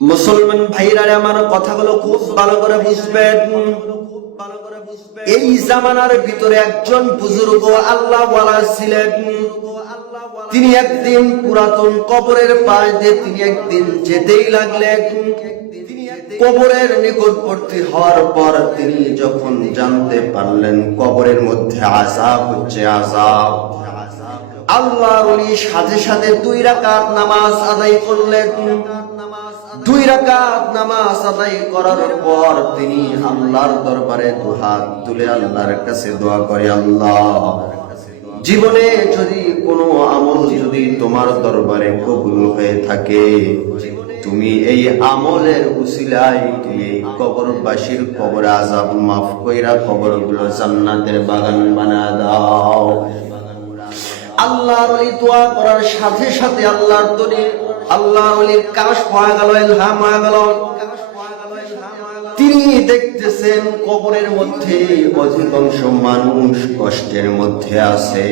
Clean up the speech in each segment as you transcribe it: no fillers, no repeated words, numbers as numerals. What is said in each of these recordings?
মুসলমান ভাইরা আমার কথাগুলো খুব ভালো করে বুঝবেন। এই জামানার ভিতরে একজন বুজুর্গ আল্লাহ ওয়ালা ছিলেন। তিনি একদিন পুরাতন কবরের পাশ দিয়ে তিনি একদিন যেতেই লাগলেন। কবরের নিকটবর্তী হওয়ার পর তিনি যখন জানতে পারলেন কবরের মধ্যে আযাব হচ্ছে আযাব, আল্লাহর ওলি সাথে সাথে 2 রাকাত নামাজ আদায় করলেন। 2 রাকাত নামাজ আদায় করার পর তিনি আল্লাহর দরবারে দুহাত তুলে আল্লাহর কাছে দোয়া করে, আল্লাহ, জীবনে যদি কোনো আমল যদি তোমার দরবারে কবুল হয়ে থাকে, তুমি এই আমলের উসিলায় তুমি এই কবরবাসীর কবর আযাব মাফ কইরা কবরগুলো জান্নাতের বাগান বানায় দাও। আল্লাহর ওলি দোয়া করার সাথে সাথে আল্লাহর দরে আল্লাহর ওলির কাশ হয়ে গেল, ইলহাম হয়ে গেল। তিনি দেখতেছেন কবরের মধ্যে অধিকাংশ মানুষ কষ্টের মধ্যে আছে।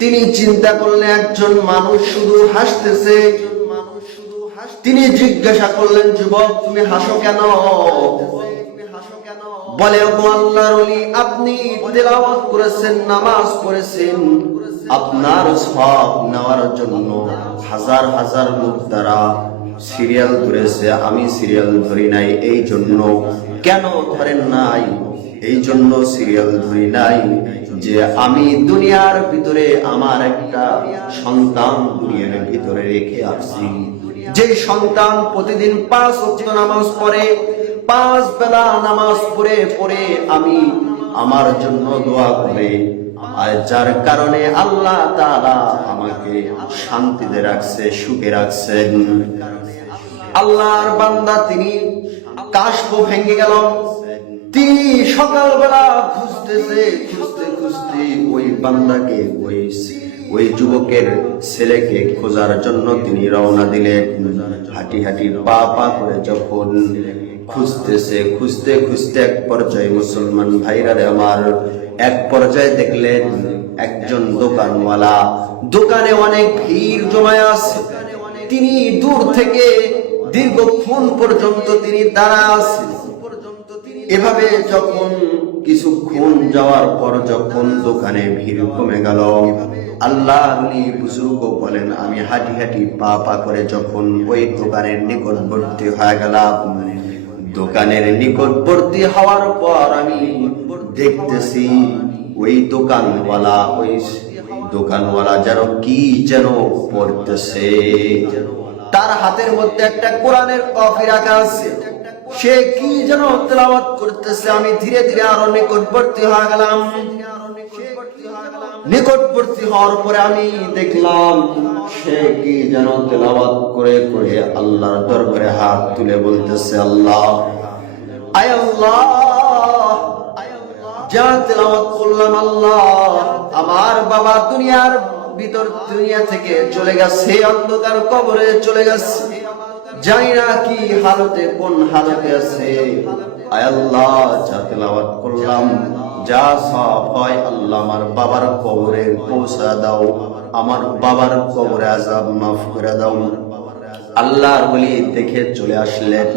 তিনি চিন্তা করলেন একজন মানুষ শুধু হাসতেছে। তিনি জিজ্ঞাসা করলেন, যুবক, তুমি হাসো কেন? বলে, ও আল্লাহর ওলি, আপনি তেলাওয়াত করেছেন, নামাজ পড়েছেন, আপনার সওয়াব নেওয়ার জন্য হাজার হাজার লোক দ্বারা সিরিয়াল ধরেছে, আমি সিরিয়াল ধরি নাই। এই জন্য কেন ধরেন নাই? এই জন্য সিরিয়াল ধরি নাই যে আমি দুনিয়ার ভিতরে আমার একটা সন্তান দুনিয়ার ভিতরে রেখে আসছি। যে সন্তান প্রতিদিন 5 ওয়াক্ত নামাজ পড়ে, 5 বেলা নামাজ পড়ে পড়ে আমি আমার জন্য দোয়া করে, আর যার কারণে আল্লাহ তাআলা আমাকে শান্তিতে রাখছে, সুখে রাখছেন। আল্লাহর বান্দা তিনি কাশফ ভেঙে গেল। তিনি সকালবেলা খুঁজতেছে, খুঁজতে খুঁজতে ওই বান্দাকে, ওই যুবকের ছেলেকে খোঁজার জন্য তিনি রওনা দিলেন। হাঁটি হাঁটি পা পা করে যখন খুঁজতেছে, খুঁজতে খুঁজতে এক পর্যায়ে মুসলমান ভাইরা আমার, এক পর্যায়ে দেখলেন একজন দোকানওয়ালা, দোকানে অনেক ভিড় জমায় আছে। তিনি দূর থেকে দীর্ঘক্ষণ পর্যন্ত তিনি দাঁড়ায় আছেন। এভাবে যখন কিছুক্ষণ যাওয়ার পর যখন দোকানে ভিড় কমে গেল, আল্লাহর বুজুর্গ বলেন, আমি হাঁটি হাঁটি পা পা করে যখন ওই দোকানের নিকটবর্তী হয়ে গেলাম, দোকানের নিকটবর্তী হওয়ার পর আমি দেখতেছি ওই দোকানওয়ালা যেন কি যেন পড়তেছে। তার হাতের মধ্যে একটা কোরআনের কপি রাখা আছে, সে কি যেন তেলাওয়াত করতেছে। আমি ধীরে ধীরে আরো নিকটবর্তী হয়ে গেলাম। নিকটবর্তী হওয়ার পরে আমি দেখলাম সে কি যেন তেলাওয়াত করে করে আল্লাহর দরবারে হাত তুলে বলতেছে, আল্লাহ, আয় আল্লাহ, যা তেলাওয়াত করলাম, আল্লাহ, আমার বাবা দুনিয়া থেকে চলে গেছে, অন্ধকার কবরে চলে গেছে, জানি না কি হালতে, কোন হালতে আছে। আয় আল্লাহ, যা তেলাওয়াত করলাম, যা সওয়াব হয়, আল্লাহ আমার বাবার কবরে পৌঁছা দাও, আমার বাবার কবরে আযাব মাফ করে দাও। আল্লাহর ওলি দেখে চলে আসলেন।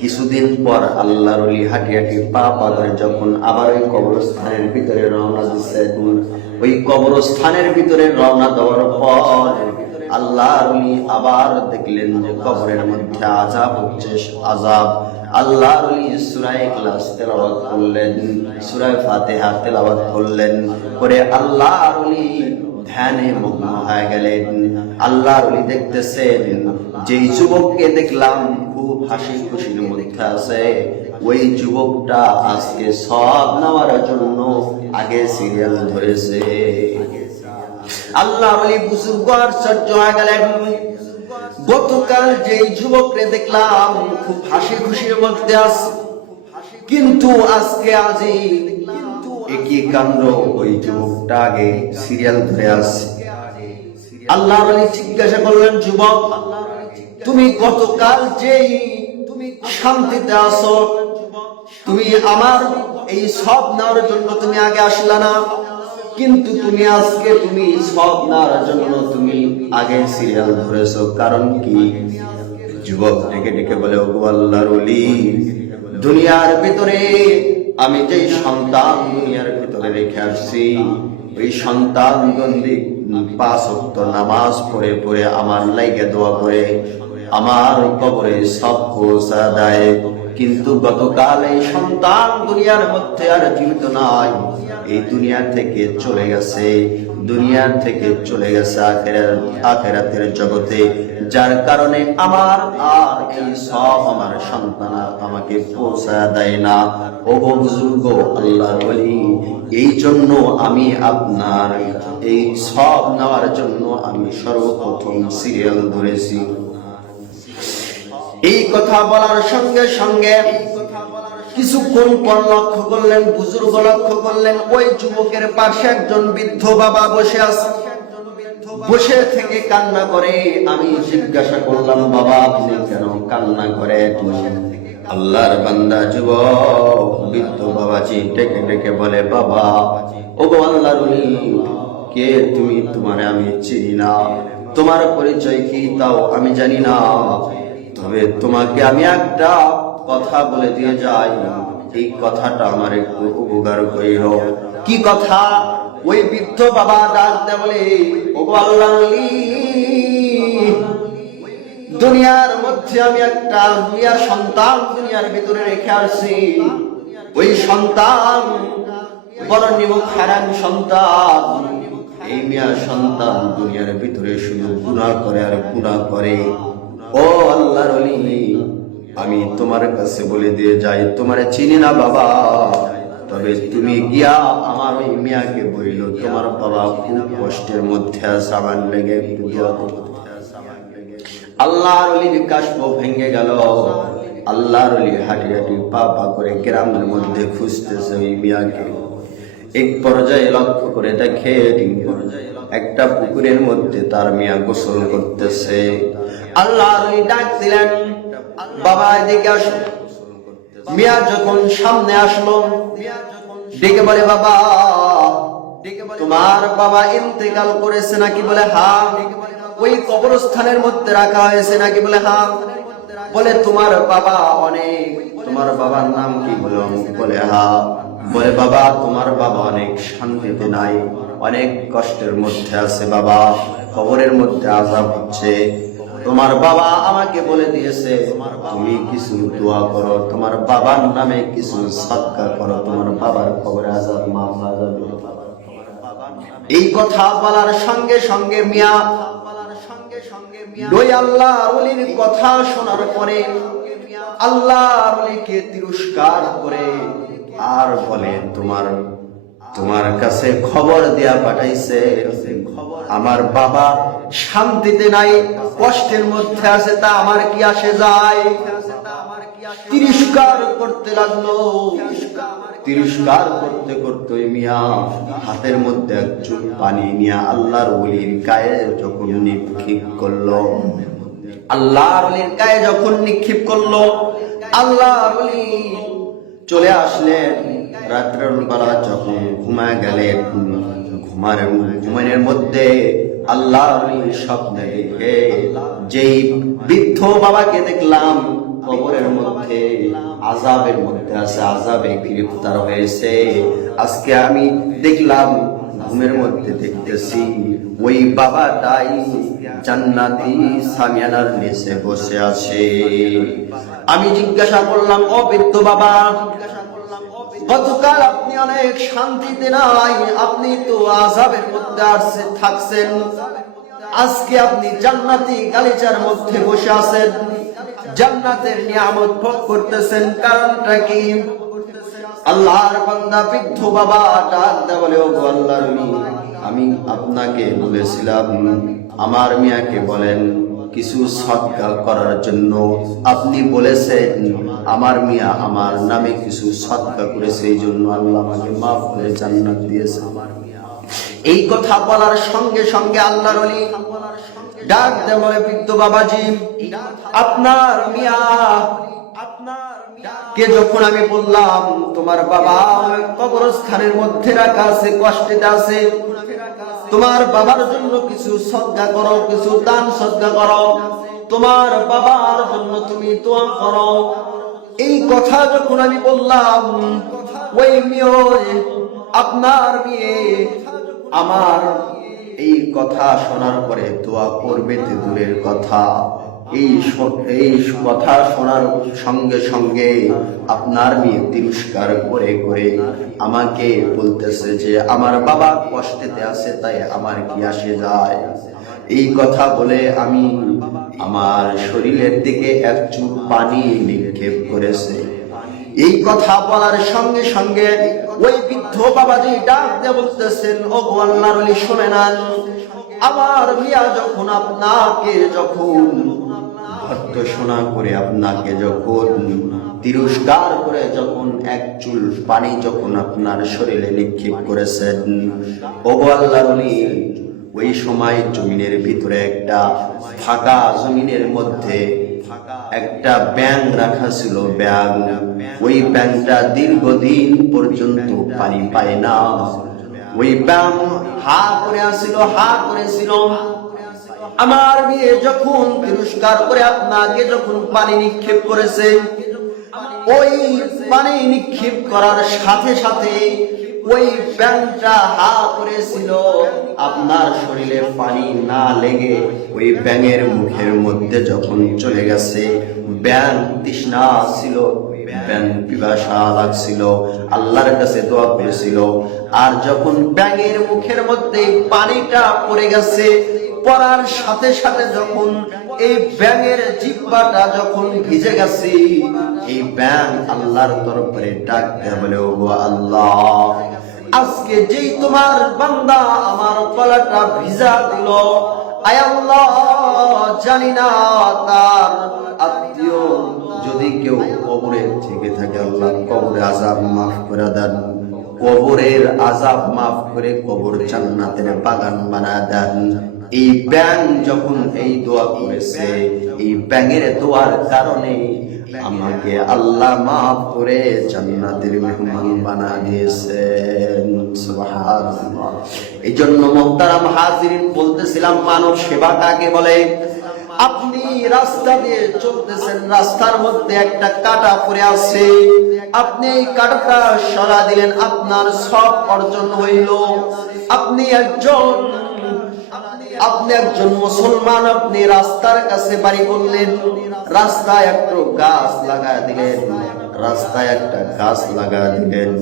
কিছুদিন পর আল্লাহর ওলি হাঁটি হাঁটি পা পা করে যখন আবার ওই কবরস্থানের ভিতরে রওনা দিচ্ছেন, ওই কবরস্থানের ভিতরে রওনা দেওয়ার পর আল্লাহর ওলি আবার দেখলেন যে কবরের মধ্যে আযাব হচ্ছে আযাব। আল্লাহর ওলি সূরা ইখলাস তেলাওয়াত করলেন, সূরা ফাতিহা তেলাওয়াত করলেন, করে আল্লাহর ওলি ধ্যানে মগ্ন হয়ে গেলেন। আল্লাহর ওলি দেখতেছেন যেই যুবককে দেখলাম খুব হাসি খুশির মধ্যে আছে, ওই যুবকটা আজকে সওয়াব নেওয়ার জন্য আগে সিরিয়াল ধরেছে। আল্লাহর ওলি বুজুর্গ আশ্চর্য হয়ে গেলেন। গতকাল যেই যুবককে দেখলাম খুব হাসি খুশির মধ্যে আছে, কিন্তু আজকে আজি একই কাণ্ড, ওই যুবকটা আগে সিরিয়াল ধরে আছে। আল্লাহর ওলি জিজ্ঞাসা করলেন, যুবক, তুমি গতকাল যেই তুমি শান্তিতে আছো, তুমি আমার এই সওয়াব নেওয়ার জন্য তুমি আগে আসলা না, কিন্তু তুমি আজকে তুমি সওয়াব নেওয়ার জন্য তুমি আগে সিরিয়াল ধরেছো, কারণ কি? যুবক ডেকে ডেকে বলে, ওগো আল্লাহর ওলি, দুনিয়ার ভিতরে আমি যে সন্তান দুনিয়ার ভিতরে রেখে আসছি, ওই সন্তান গন্দি 5 ওয়াক্ত নামাজ পড়ে পড়ে আমার লাইগে দোয়া করে আমার কবরে সব পৌঁছা দেয়। কিন্তু গতকাল এই সন্তান দুনিয়ার মধ্যে আর জীবিত নাই, এই দুনিয়া থেকে চলে গেছে, দুনিয়া থেকে চলে গেছে আখিরাতের জগতে। যার কারণে আমার আর এই সব আমার সন্তান আমাকে পৌঁছা দেয় না। ও বুজুর্গ আল্লাহর ওলি, এই জন্য আমি আপনার এই সব নেওয়ার জন্য আমি সর্বপ্রথম সিরিয়াল ধরেছি। এই কথা বলার সঙ্গে সঙ্গে কিছুক্ষণ পর লক্ষ্য করলেন, বুজুর্গ লক্ষ্য করলেন, ওই যুবকের পাশে একজন বৃদ্ধ বাবা বসে আছে। বসে থেকে কান্না করে। আমি জিজ্ঞাসা করলাম, বাবা আপনি কেন কান্না করেন? আল্লাহর বান্দা যুবক বৃদ্ধ বাবাজি ডেকে ডেকে বলে, বাবা ওগো আল্লাহর ওলি, কে তুমি? তোমারে আমি চিনি না, তোমার পরিচয় কি তাও আমি জানি না, তবে তোমাকে আমি একটা কথা বলে দিয়ে যাই, এই কথাটা আমার একটু উপকার কইর। কি কথা? ওই বৃদ্ধ বাবা ডাক দেয় বলে, ওগো আল্লাহর ওলি, দুনিয়ার মধ্যে আমি একটা দুনিয়ার সন্তান দুনিয়ার ভিতরে রেখে আসছি। ওই সন্তান বড় নিমুখ হারাম সন্তান। এই মিয়া সন্তান দুনিয়ার ভিতরে শুধু গুনাহ করে আর গুনাহ করে। ও আল্লাহর ওলি, আমি তোমার কাছে বলে দিয়ে যাই, তোমারে চিনি না বাবা, তবে তুমি গিয়া আমার ওই মিয়াকে বইল তোমার বাবা খুব কষ্টের মধ্যে আছে, আমার লেগে একটু দোয়া করো। আল্লাহর ওলির কাশপ ভেঙে গেল। আল্লাহর ওলি হাঁটি হাঁটি পা পা করে গ্রামের মধ্যে খুঁজতেছে ওই মিয়াকে। এক পর্যায়ে লক্ষ্য করে দেখে একটা পুকুরের মধ্যে তার মিয়া গোসল করতেছে। আল্লাহর ওলি ডাক দিলেন, বাবা এদিকে আসো। মিয়া যখন সামনে আসলো, ডেকে বলে, বাবা তোমার বাবা ইন্তেকাল করেছে নাকি? বলে হ্যাঁ। ওই কবরস্থানের মধ্যে রাখা হয়েছে নাকি? বলে হ্যাঁ। বলে তোমার বাবা অনেক, তোমার বাবার নাম কি? বলে হ্যাঁ। বলে বাবা তোমার বাবা অনেক শান্তিতে নাই, অনেক কষ্টের মধ্যে আছে বাবা, কবরের মধ্যে আযাব হচ্ছে। তোমার বাবা আমাকে বলে দিয়েছে তুমি কিছু দোয়া করো, তোমার বাবার নামে কিছু সাদকা করো, তোমার বাবার কবরে আযাব মাফ হয়ে যাবে। এই কথা বলার সঙ্গে সঙ্গে মিয়া ওই আল্লাহর ওলির কথা শোনার পরে আল্লাহর ওলিকে তিরস্কার করে আর বলে, তোমার কাছে খবর দেয়া পাঠাইছে, আমার বাবা শান্তিতে নাই, কষ্টের মধ্যে আছে, তা আমার কি আসে যায়? তিরস্কার করতে লাগলো। তিরস্কার করতে করতে মিয়া হাতের মধ্যে এক চুল পানি নিয়ে আল্লাহর ওলির গায়ে যখন নিক্ষেপ করলো, আল্লাহর ওলির গায়ে যখন নিক্ষেপ করলো, আল্লাহর ওলি চলে আসলেন। রাত্রের বেলা যখন ঘুমায় গেলেন, ঘুমানোর মধ্যে আল্লাহর ওলি স্বপ্নে দেখে, যেই বৃদ্ধ বাবাকে দেখলাম কবরের মধ্যে আযাবের মধ্যে আছে, আযাবে গ্রেফতার হয়েছে, আজকে আমি দেখলাম ঘুমের মধ্যে দেখতেছি ওই বাবাটাই জান্নাতি সামিয়ানার নিচে বসে আছে। আমি জিজ্ঞাসা করলাম, ও বৃদ্ধ বাবা, গতকাল আপনি অনেক শান্তিতে নাই, আপনি তো আযাবের মধ্যে থাকছেন, আজকে আপনি জান্নাতি গালিচার মধ্যে বসে আছেন, জান্নাতের নিয়ামত ভোগ করতেছেন, কারণটা কি? আল্লাহর বান্দা বৃদ্ধ বাবা ডাক দেয়া বলে, ও আল্লাহর ওলি, আমি আপনাকে বলেছিলাম আমার মিয়াকে বলেন কিছু সদকা করার জন্য, আপনি বলেছেন আমার মিয়া আমার নামে কিছু সদকা করেছে, এই জন্য আল্লাহ আমাকে মাফ করে জান্নাত দিয়েছে। এই কথা বলার সঙ্গে সঙ্গে আল্লাহর ওলি ডাক দেয়া বলে, বৃদ্ধ বাবাজি, আপনার মিয়া কে যখন আমি বললাম তোমার বাবা কবরস্থানের মধ্যে রাখা আছে, কষ্টেতে আছে, তোমার বাবার জন্য কিছু সদকা করো, কিছু দান সদকা করো, তোমার বাবার জন্য তুমি দোয়া করো। এই কথা যখন আমি বললাম, ওই মেয়ে, আপনার মেয়ে আমার এই কথা শোনার পরে দোয়া করবে তো দূরের কথা, এই কথা শোনার সঙ্গে সঙ্গে আপনার মেয়ে তিরস্কার করে করে আমাকে বলতেছে যে আমার বাবা কষ্টেতে আছে, তাই আমার কি আসে যায়। এই কথা বলে আমি আমার শরীরের দিকে এক চুপ পানি নিক্ষেপ করেছে। এই কথা বলার সঙ্গে সঙ্গে ওই বৃদ্ধ বাবাজি ডাক দিয়ে বলতেছেন, ও গো আল্লাহর ওলি শুনে নেন, আমার মিয়া যখন আপনাকে যখন ভর্ৎসনা করে আপনাকে যখন তিরস্কার করে যখন এক চুল পানি যখন আপনার শরীরে নিক্ষেপ করেছেন, ও গো আল্লাহর ওলি, ওই সময় জমিনের ভিতরে একটা ফাঁকা জমিনের মধ্যে একটা ব্যাঙ রাখা ছিল। ব্যাঙ, ওই ব্যাঙটা দীর্ঘদিন পর্যন্ত পানি পায় না। ওই ব্যাঙ হা করে আসছিল, হা করেছিল। আমার মেয়ে যখন তিরস্কার করে আপনাকে যখন পানি নিক্ষেপ করেছে, ওই পানি নিক্ষেপ করার সাথে সাথে ওই ব্যাঙটা হা করেছিল। আপনার শরীরে পানি না লেগে ওই ব্যাঙের মুখের মধ্যে যখন চলে গেছে, ব্যাঙ তৃষ্ণা ছিল, ব্যাঙ পিপাসা লাগছিল, আল্লাহর কাছে দোয়া করেছিল। আর যখন ব্যাঙের মুখের মধ্যে পানিটা পড়ে গেছে, পড়ার সাথে সাথে যখন এই ব্যাঙের জিহ্বাটা যখন ভিজে গেছে, এই ব্যাঙ আল্লাহর দরবারে ডাক দেয়া বলে, ও গো আল্লাহ, আজকে যেই তোমার বান্দা আমার গলাটা ভিজা দিল, আয় আল্লাহ, জানি না তার আত্মীয় যদি কেউ কবরে থেকে থাকে, আল্লাহ কবরে আযাব মাফ করে দেন, কবরের আযাব মাফ করে কবর জান্নাতের বাগান বানায় দেন। এই ব্যাঙ যখন এই দোয়া করেছে, এই ব্যাঙের দোয়ার কারণে আমাকে আল্লাহ মাফ করে জান্নাতের মেহমান বানা দিয়েছেন। সুবহানাল্লাহ। এই জন্য মুহতারাম হাজিরিন বলতেছিলাম, মানব সেবা কাকে বলে? আপনি রাস্তা দিয়ে চলতেছেন, রাস্তার মধ্যে একটা কাঁটা পড়ে আছে, আপনি এই কাঁটাটা সরা দিলেন, আপনার সব অর্জন হইল। আপনি একজন মুসলমান, আপনি রাস্তার কাছে বাড়ি করলেন, রাস্তায় একটা গাছ লাগা দিলেন, রাস্তায় একটা গাছ লাগা দিলেন।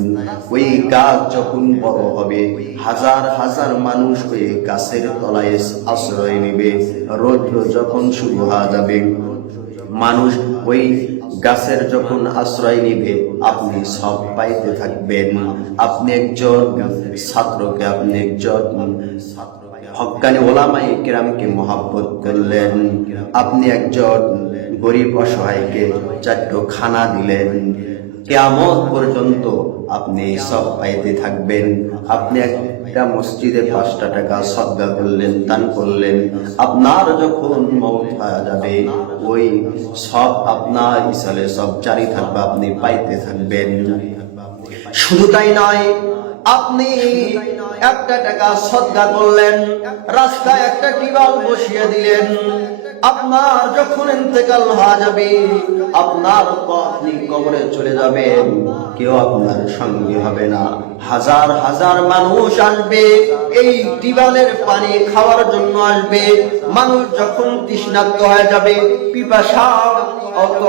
ওই গাছ যখন বড় হবে, হাজার হাজার মানুষ ওই গাছের তলায় আশ্রয় নেবে। রৌদ্র যখন শুরু হয়ে যাবে, মানুষ ওই গাছের যখন আশ্রয় নিবে, আপনি সব পাইতে থাকবেন। আপনি একজন ছাত্রকে, আপনি একজন হক্কানি ওলামায়ে কেরামকে মহব্বত করলেন, আপনি একজন গরিব অসহায়কে চারটো খানা দিলেন, কিয়ামত পর্যন্ত আপনি সব পাইতে থাকবেন। আপনি একটা মসজিদে 5 টাকা সদকা করলেন, দান করলেন, আপনার যখন মওত হয়ে যাবে, ওই সব আপনার ইসালে সব জারি থাকবে, আপনি পাইতে থাকবেন। শুধু তাই নয়, আপনি 1 টাকা সদকা করলেন, রাস্তায় একটা টিউবওয়েল বসিয়ে দিলেন, আপনার যখন ইন্তেকাল হয়ে যাবে, আপনি কবরে চলে যাবেন, কেউ আপনার সঙ্গে হবে না। হাজার হাজার মানুষ আসবে, এই টিউবওয়েলের পানি খাওয়ার জন্য আসবে। মানুষ যখন তৃষ্ণার্ত হয়ে যাবে, পিপাসা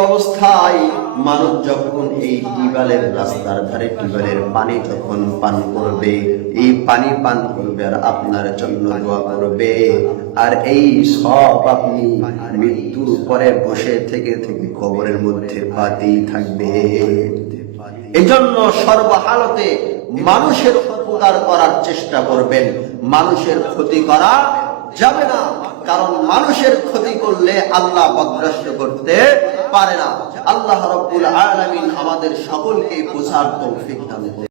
অবস্থায় মানুষ যখন এই টিউবওয়েলের রাস্তার ধারে টিউবওয়েলের পানি যখন পান করবে, এই পানি পান করবে আর আপনার জন্য দোয়া করবে, আর এই সব আপনি মৃত্যুর পরে বসে থেকে থেকে কবরের মধ্যে পাতেই থাকবে। এই জন্য সর্বহালতে মানুষের উপকার করার চেষ্টা করবেন, মানুষের ক্ষতি করা যাবে না, কারণ মানুষের ক্ষতি করলে আল্লাহ বরদাস্ত করতে পারে না। আল্লাহ রাব্বুল আলামিন আমাদের সকলকে বোঝার তৌফিক দান করুন।